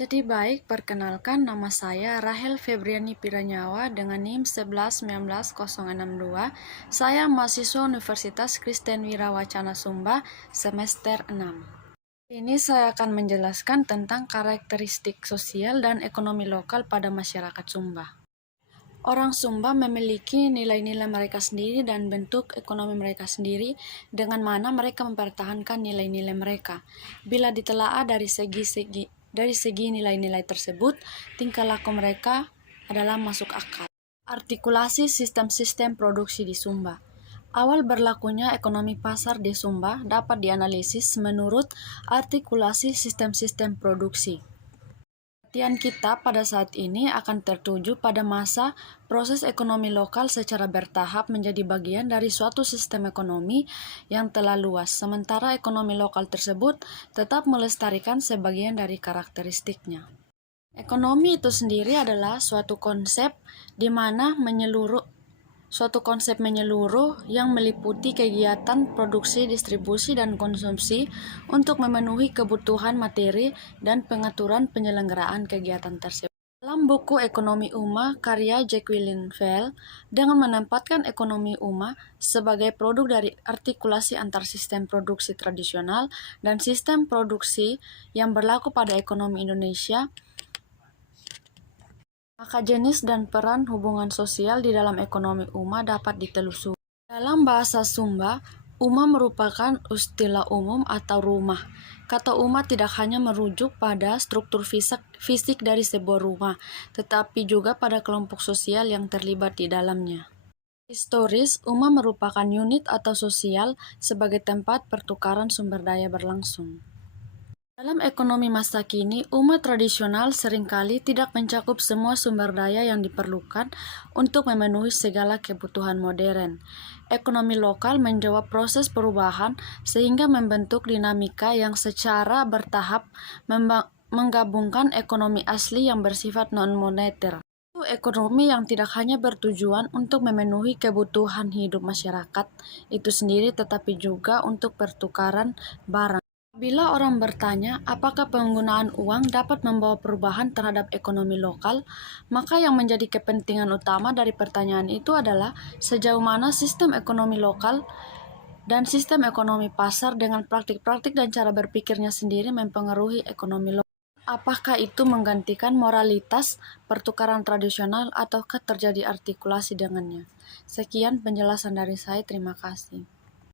Jadi baik, perkenalkan nama saya Rahel Febriani Piranyawa dengan NIM 1119062. Saya mahasiswa Universitas Kristen Wirawacana Sumba semester 6. Ini saya akan menjelaskan tentang karakteristik sosial dan ekonomi lokal pada masyarakat Sumba. Orang Sumba memiliki nilai-nilai mereka sendiri dan bentuk ekonomi mereka sendiri dengan mana mereka mempertahankan nilai-nilai mereka. Bila ditelaah dari segi nilai-nilai tersebut, tingkah laku mereka adalah masuk akal. Artikulasi sistem-sistem produksi di Sumba. Awal berlakunya ekonomi pasar di Sumba dapat dianalisis menurut artikulasi sistem-sistem produksi. Perhatian kita pada saat ini akan tertuju pada masa proses ekonomi lokal secara bertahap menjadi bagian dari suatu sistem ekonomi yang telah luas, sementara ekonomi lokal tersebut tetap melestarikan sebagian dari karakteristiknya. Ekonomi itu sendiri adalah suatu konsep menyeluruh yang meliputi kegiatan produksi, distribusi, dan konsumsi untuk memenuhi kebutuhan materi dan pengaturan penyelenggaraan kegiatan tersebut. Dalam buku Ekonomi Umma karya Jack Willenfeld, dengan menempatkan ekonomi umma sebagai produk dari artikulasi antar sistem produksi tradisional dan sistem produksi yang berlaku pada ekonomi Indonesia, maka jenis dan peran hubungan sosial di dalam ekonomi umma dapat ditelusuri. Dalam bahasa Sumba, umma merupakan istilah umum atau rumah. Kata umma tidak hanya merujuk pada struktur fisik dari sebuah rumah, tetapi juga pada kelompok sosial yang terlibat di dalamnya. Historis, umma merupakan unit atau sosial sebagai tempat pertukaran sumber daya berlangsung. Dalam ekonomi masa kini, umat tradisional seringkali tidak mencakup semua sumber daya yang diperlukan untuk memenuhi segala kebutuhan modern. Ekonomi lokal menjawab proses perubahan sehingga membentuk dinamika yang secara bertahap menggabungkan ekonomi asli yang bersifat non-moneter. Itu ekonomi yang tidak hanya bertujuan untuk memenuhi kebutuhan hidup masyarakat itu sendiri, tetapi juga untuk pertukaran barang. Bila orang bertanya apakah penggunaan uang dapat membawa perubahan terhadap ekonomi lokal, maka yang menjadi kepentingan utama dari pertanyaan itu adalah sejauh mana sistem ekonomi lokal dan sistem ekonomi pasar dengan praktik-praktik dan cara berpikirnya sendiri mempengaruhi ekonomi lokal. Apakah itu menggantikan moralitas pertukaran tradisional ataukah terjadi artikulasi dengannya? Sekian penjelasan dari saya, terima kasih.